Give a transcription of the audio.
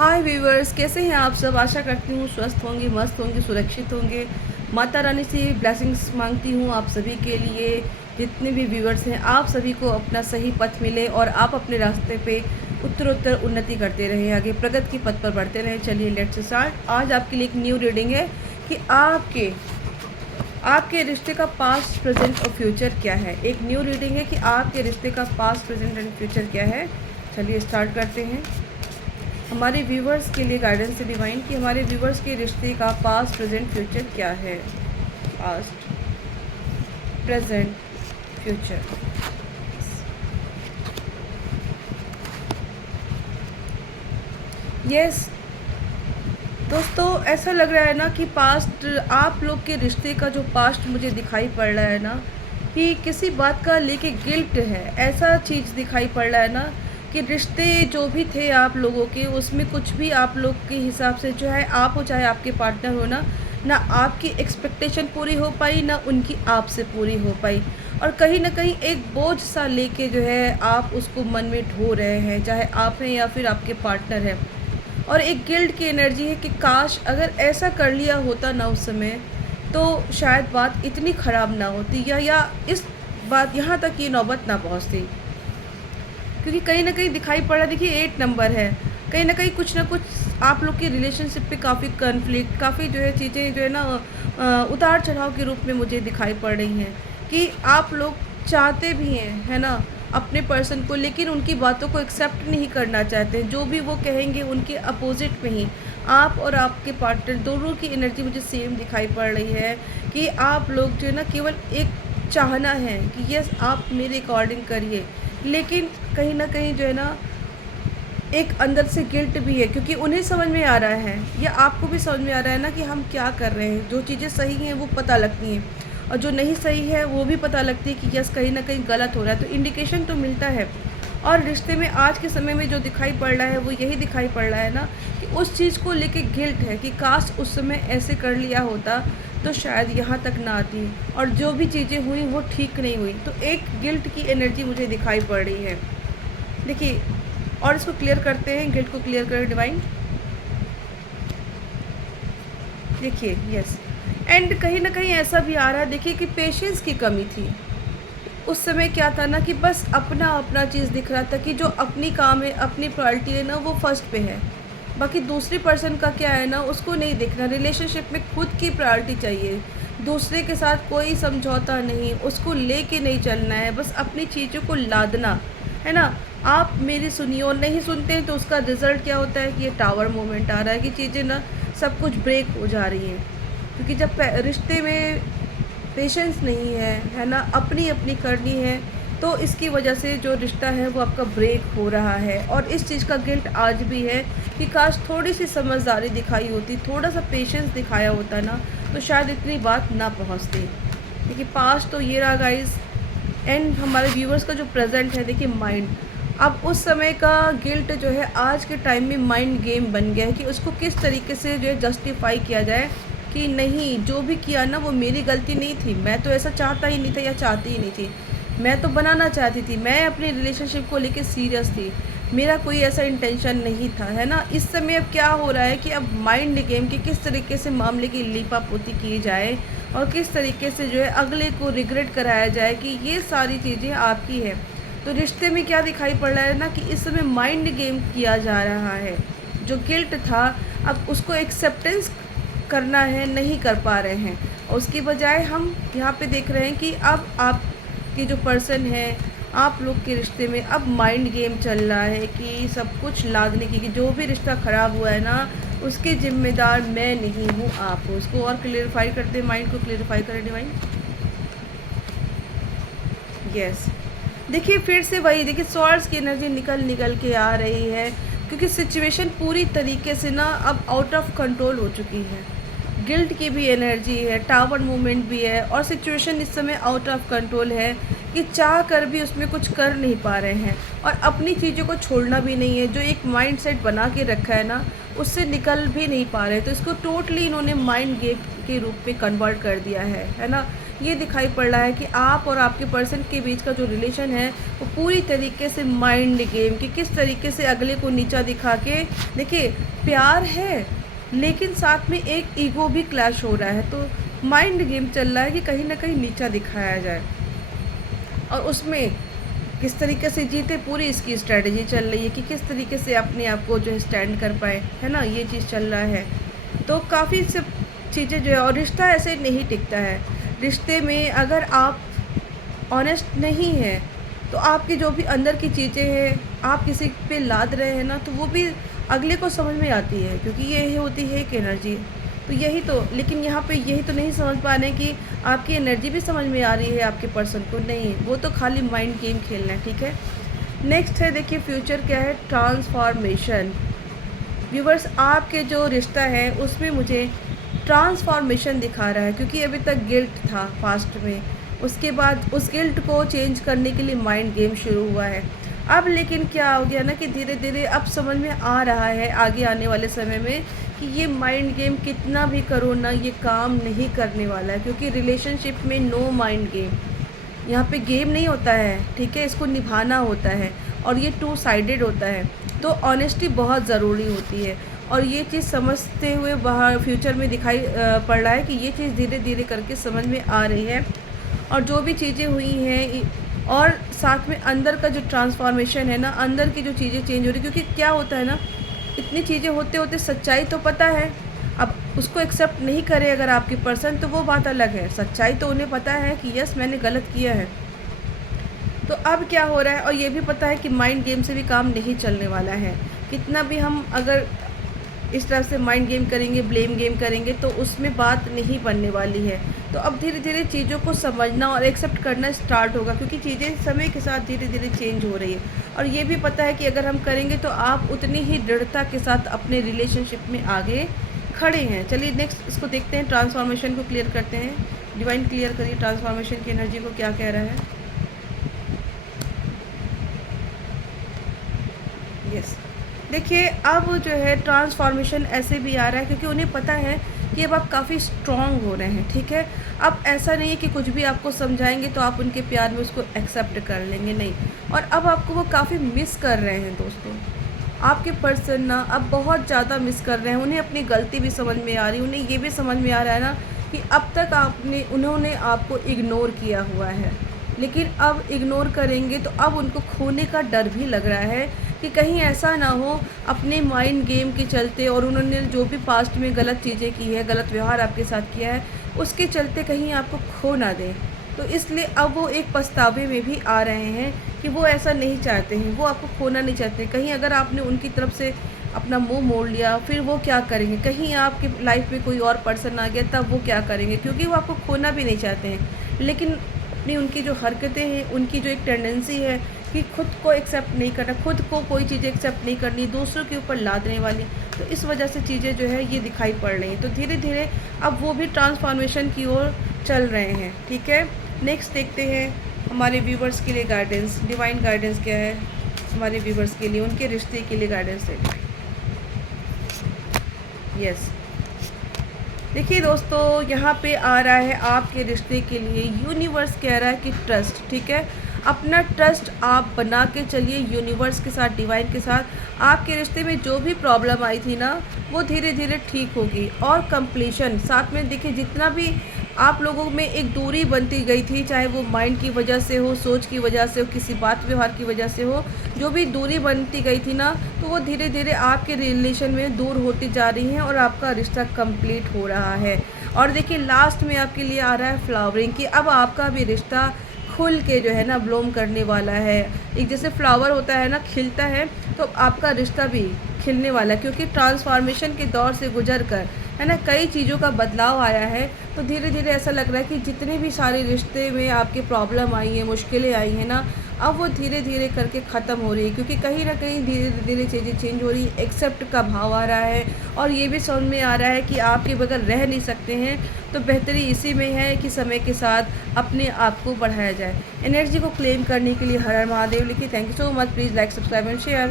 हाय viewers, कैसे हैं आप सब। आशा करती हूँ स्वस्थ होंगे, मस्त होंगे, सुरक्षित होंगे। माता रानी से ब्लेसिंग्स मांगती हूँ आप सभी के लिए। जितने भी व्यूवर्स हैं, आप सभी को अपना सही पथ मिले और आप अपने रास्ते पे उत्तरोत्तर उन्नति करते रहें, आगे प्रगति के पथ पर बढ़ते रहें। चलिए लेट्स स्टार्ट। आज आपके लिए एक न्यू रीडिंग है कि आपके आपके रिश्ते का पास्ट, प्रेजेंट और फ्यूचर क्या है। एक न्यू रीडिंग है कि आपके रिश्ते का पास्ट, प्रेजेंट एंड फ्यूचर क्या है। चलिए स्टार्ट करते हैं। हमारे व्यूवर्स के लिए गाइडेंस से डिवाइन कि हमारे व्यूवर्स के रिश्ते का पास्ट, प्रेजेंट, फ्यूचर क्या है। Past, present, future. यस दोस्तों, ऐसा लग रहा है ना कि पास्ट, आप लोग के रिश्ते का जो पास्ट मुझे दिखाई पड़ रहा है ना, कि किसी बात का लेके गिल्ट है। ऐसा चीज़ दिखाई पड़ रहा है ना कि रिश्ते जो भी थे आप लोगों के, उसमें कुछ भी आप लोग के हिसाब से, जो है आप हो चाहे आपके पार्टनर हो ना आपकी एक्सपेक्टेशन पूरी हो पाई, ना उनकी आपसे पूरी हो पाई। और कहीं ना कहीं एक बोझ सा लेके जो है आप उसको मन में ढो रहे हैं, चाहे आप हैं या फिर आपके पार्टनर है। और एक गिल्ट की एनर्जी है कि काश अगर ऐसा कर लिया होता ना उस समय, तो शायद बात इतनी ख़राब ना होती, या इस बात यहाँ तक ये नौबत ना पहुँचती। क्योंकि कहीं ना कहीं दिखाई पड़ रहा है, देखिए 8 नंबर है। कहीं ना कुछ आप लोग की रिलेशनशिप पे काफ़ी कन्फ्लिक्ट, काफ़ी जो है चीज़ें जो है ना उतार चढ़ाव के रूप में मुझे दिखाई पड़ रही हैं। कि आप लोग चाहते भी हैं, है ना, अपने पर्सन को, लेकिन उनकी बातों को एक्सेप्ट नहीं करना चाहते। जो भी वो कहेंगे उनके अपोजिट में ही आप और आपके पार्टनर दोनों की एनर्जी मुझे सेम दिखाई पड़ रही है। कि आप लोग जो है ना केवल एक चाहना है कि यस आप मेरे अकॉर्डिंग करिए, लेकिन कहीं न कहीं जो है ना एक अंदर से गिल्ट भी है। क्योंकि उन्हें समझ में आ रहा है, या आपको भी समझ में आ रहा है ना कि हम क्या कर रहे हैं। जो चीज़ें सही हैं वो पता लगती हैं, और जो नहीं सही है वो भी पता लगती है कि यस कहीं न कहीं गलत हो रहा है, तो इंडिकेशन तो मिलता है। और रिश्ते में आज के समय में जो दिखाई पड़ रहा है वो यही दिखाई पड़ रहा है ना कि उस चीज़ को लेके गिल्ट है कि काश उस समय ऐसे कर लिया होता तो शायद यहाँ तक ना आती, और जो भी चीज़ें हुई वो ठीक नहीं हुई। तो एक गिल्ट की एनर्जी मुझे दिखाई पड़ रही है। देखिए, और इसको क्लियर करते हैं, गिल्ट को क्लियर करें डिवाइन। देखिए यस, एंड कहीं ना कहीं ऐसा भी आ रहा है, देखिए कि पेशेंस की कमी थी। उस समय क्या था ना कि बस अपना अपना चीज़ दिख रहा था कि जो अपनी काम है, अपनी प्रायोरिटी है ना, वो फर्स्ट पे है। बाकी दूसरी पर्सन का क्या है ना, उसको नहीं देखना। रिलेशनशिप में खुद की प्रायोरिटी चाहिए, दूसरे के साथ कोई समझौता नहीं, उसको लेके नहीं चलना है, बस अपनी चीज़ों को लादना है ना। आप मेरी सुनिए, और नहीं सुनते हैं तो उसका रिज़ल्ट क्या होता है कि ये टावर मोमेंट आ रहा है कि चीज़ें ना सब कुछ ब्रेक हो जा रही हैं। क्योंकि जब रिश्ते में पेशेंस नहीं है ना, अपनी अपनी करनी है, तो इसकी वजह से जो रिश्ता है वो आपका ब्रेक हो रहा है। और इस चीज़ का गिल्ट आज भी है कि काश थोड़ी सी समझदारी दिखाई होती, थोड़ा सा पेशेंस दिखाया होता ना, तो शायद इतनी बात ना पहुंचती। देखिए पास्ट तो ये रहा गाइस, एंड हमारे व्यूवर्स का जो प्रेजेंट है, देखिए माइंड। अब उस समय का गिल्ट जो है आज के टाइम में माइंड गेम बन गया है कि उसको किस तरीके से जो है जस्टिफाई किया जाए कि नहीं, जो भी किया ना वो मेरी गलती नहीं थी, मैं तो ऐसा चाहता ही नहीं था या चाहती ही नहीं थी, मैं तो बनाना चाहती थी, मैं अपनी रिलेशनशिप को लेके सीरियस थी, मेरा कोई ऐसा इंटेंशन नहीं था, है ना। इस समय अब क्या हो रहा है कि अब माइंड गेम के किस तरीके से मामले की लीपापोती की जाए, और किस तरीके से जो है अगले को रिग्रेट कराया जाए कि ये सारी चीज़ें आपकी है। तो रिश्ते में क्या दिखाई पड़ रहा है ना कि इस समय माइंड गेम किया जा रहा है। जो गिल्ट था अब उसको एक्सेप्टेंस करना है, नहीं कर पा रहे हैं, और उसकी बजाय हम यहाँ पे देख रहे हैं कि अब आपके जो पर्सन है, आप लोग के रिश्ते में अब माइंड गेम चल रहा है कि सब कुछ लादने की, कि जो भी रिश्ता ख़राब हुआ है ना उसके ज़िम्मेदार मैं नहीं हूँ, आप हो। उसको और क्लियरिफाई करते हैं, माइंड को क्लियरिफाई करें डिवाइन। यस, देखिए फिर से वही, देखिए सॉर्ड्स की एनर्जी निकल निकल के आ रही है। क्योंकि सिचुएशन पूरी तरीके से ना अब आउट ऑफ कंट्रोल हो चुकी है। गिल्ट की भी एनर्जी है, टावर मूवमेंट भी है, और सिचुएशन इस समय आउट ऑफ कंट्रोल है कि चाह कर भी उसमें कुछ कर नहीं पा रहे हैं, और अपनी चीज़ों को छोड़ना भी नहीं है। जो एक माइंड सेट बना के रखा है ना, उससे निकल भी नहीं पा रहे। तो इसको टोटली इन्होंने माइंड गेम के रूप में कन्वर्ट कर दिया है ना। ये दिखाई पड़ रहा है कि आप और आपके पर्सन के बीच का जो रिलेशन है वो पूरी तरीके से माइंड गेम, कि किस तरीके से अगले को नीचा दिखा के, देखिए प्यार है लेकिन साथ में एक ईगो भी क्लैश हो रहा है, तो माइंड गेम चल रहा है कि कहीं ना कहीं नीचा दिखाया जाए और उसमें किस तरीके से जीते, पूरी इसकी स्ट्रेटजी चल रही है कि किस तरीके से अपने आप को जो है स्टैंड कर पाए, है ना, ये चीज़ चल रहा है। तो काफ़ी सब चीज़ें जो है, और रिश्ता ऐसे नहीं टिकता है। रिश्ते में अगर आप ऑनेस्ट नहीं हैं तो आपकी जो भी अंदर की चीज़ें हैं आप किसी पे लाद रहे हैं ना, तो वो भी अगले को समझ में आती है, क्योंकि ये होती है एक एनर्जी। तो यही तो, लेकिन यहाँ पे यही तो नहीं समझ पा रहे हैं कि आपकी एनर्जी भी समझ में आ रही है आपके पर्सन को, नहीं, वो तो खाली माइंड गेम खेलना है, ठीक है। नेक्स्ट है, देखिए फ्यूचर क्या है, ट्रांसफॉर्मेशन। व्यूवर्स, आपके जो रिश्ता है उसमें मुझे ट्रांसफॉर्मेशन दिखा रहा है, क्योंकि अभी तक गिल्ट था पास्ट में, उसके बाद उस गिल्ट को चेंज करने के लिए माइंड गेम शुरू हुआ है। अब लेकिन क्या हो गया ना कि धीरे धीरे अब समझ में आ रहा है आगे आने वाले समय में कि ये माइंड गेम कितना भी करो ना, ये काम नहीं करने वाला है, क्योंकि रिलेशनशिप में नो माइंड गेम, यहाँ पे गेम नहीं होता है, ठीक है, इसको निभाना होता है और ये टू साइडेड होता है। तो ऑनेस्टी बहुत ज़रूरी होती है और ये चीज़ समझते हुए बाहर फ्यूचर में दिखाई पड़ रहा है कि ये चीज़ धीरे धीरे करके समझ में आ रही है। और जो भी चीज़ें हुई हैं और साथ में अंदर का जो ट्रांसफॉर्मेशन है ना, अंदर की जो चीज़ें चेंज हो रही, क्योंकि क्या होता है ना, इतनी चीज़ें होते होते सच्चाई तो पता है, अब उसको एक्सेप्ट नहीं करे अगर आपकी पर्सन, तो वो बात अलग है। सच्चाई तो उन्हें पता है कि यस मैंने गलत किया है। तो अब क्या हो रहा है, और ये भी पता है कि माइंड गेम से भी काम नहीं चलने वाला है। कितना भी हम अगर इस तरह से माइंड गेम करेंगे, ब्लेम गेम करेंगे, तो उसमें बात नहीं बनने वाली है। तो अब धीरे धीरे चीज़ों को समझना और एक्सेप्ट करना स्टार्ट होगा, क्योंकि चीज़ें समय के साथ धीरे धीरे चेंज हो रही है। और ये भी पता है कि अगर हम करेंगे तो आप उतनी ही दृढ़ता के साथ अपने रिलेशनशिप में आगे खड़े हैं। चलिए नेक्स्ट इसको देखते हैं, ट्रांसफॉर्मेशन को क्लियर करते हैं। डिवाइन क्लियर करिए ट्रांसफॉर्मेशन की एनर्जी को, क्या कह रहा है। यस, देखिए अब जो है ट्रांसफॉर्मेशन ऐसे भी आ रहा है क्योंकि उन्हें पता है कि अब आप काफ़ी स्ट्रॉन्ग हो रहे हैं, ठीक है। अब ऐसा नहीं है कि कुछ भी आपको समझाएंगे तो आप उनके प्यार में उसको एक्सेप्ट कर लेंगे, नहीं। और अब आपको वो काफ़ी मिस कर रहे हैं दोस्तों, आपके पर्सन ना अब बहुत ज़्यादा मिस कर रहे हैं। उन्हें अपनी गलती भी समझ में आ रही है, उन्हें ये भी समझ में आ रहा है ना कि अब तक उन्होंने आपको इग्नोर किया हुआ है, लेकिन अब इग्नोर करेंगे तो अब उनको खोने का डर भी लग रहा है कि कहीं ऐसा ना हो अपने माइंड गेम के चलते, और उन्होंने जो भी पास्ट में गलत चीज़ें की है, गलत व्यवहार आपके साथ किया है, उसके चलते कहीं आपको खो ना दें। तो इसलिए अब वो एक पछतावे में भी आ रहे हैं कि वो ऐसा नहीं चाहते हैं, वो आपको खोना नहीं चाहते। कहीं अगर आपने उनकी तरफ से अपना मुंह मोड़ लिया, फिर वो क्या करेंगे, कहीं आपकी लाइफ में कोई और पर्सन आ गया तब वो क्या करेंगे, क्योंकि वो आपको खोना भी नहीं चाहते हैं। लेकिन अपनी उनकी जो हरकतें हैं, उनकी जो एक टेंडेंसी है कि खुद को एक्सेप्ट नहीं करना, खुद को कोई चीज़ें एक्सेप्ट नहीं करनी, दूसरों के ऊपर लादने वाली, तो इस वजह से चीज़ें जो है ये दिखाई पड़ रही हैं। तो धीरे धीरे अब वो भी ट्रांसफॉर्मेशन की ओर चल रहे हैं, ठीक है। नेक्स्ट देखते हैं हमारे व्यूवर्स के लिए गाइडेंस, डिवाइन गाइडेंस क्या है हमारे व्यूवर्स के लिए, उनके रिश्ते के लिए गाइडेंस है। यस, देखिए दोस्तों, यहाँ पे आ रहा है आपके रिश्ते के लिए यूनिवर्स कह रहा है कि ट्रस्ट, ठीक है। अपना ट्रस्ट आप बना के चलिए यूनिवर्स के साथ, डिवाइन के साथ। आपके रिश्ते में जो भी प्रॉब्लम आई थी ना, वो धीरे धीरे ठीक होगी। और कंप्लीशन साथ में, देखिए जितना भी आप लोगों में एक दूरी बनती गई थी, चाहे वो माइंड की वजह से हो, सोच की वजह से हो, किसी बात व्यवहार की वजह से हो, जो भी दूरी बनती गई थी ना, तो वो धीरे धीरे आपके रिलेशन में दूर होती जा रही है और आपका रिश्ता कंप्लीट हो रहा है। और देखिए लास्ट में आपके लिए आ रहा है फ्लावरिंग, कि अब आपका भी रिश्ता खुल के जो है ना ब्लूम करने वाला है। एक जैसे फ्लावर होता है ना, खिलता है, तो आपका रिश्ता भी खिलने वाला है, क्योंकि ट्रांसफॉर्मेशन के दौर से गुजर कर है ना कई चीज़ों का बदलाव आया है। तो धीरे धीरे ऐसा लग रहा है कि जितने भी सारे रिश्ते में आपके प्रॉब्लम आई हैं, मुश्किलें आई हैं ना, अब वो धीरे धीरे करके ख़त्म हो रही है, क्योंकि कहीं ना कहीं धीरे धीरे चीज़ें चेंज हो रही है। एक्सेप्ट का भाव आ रहा है और ये भी समझ में आ रहा है कि आपके बगैर रह नहीं सकते हैं। तो बेहतरी इसी में है कि समय के साथ अपने आप को बढ़ाया जाए। एनर्जी को क्लेम करने के लिए हर हर महादेव लिखिए। Thank you so much. Please like, subscribe and share.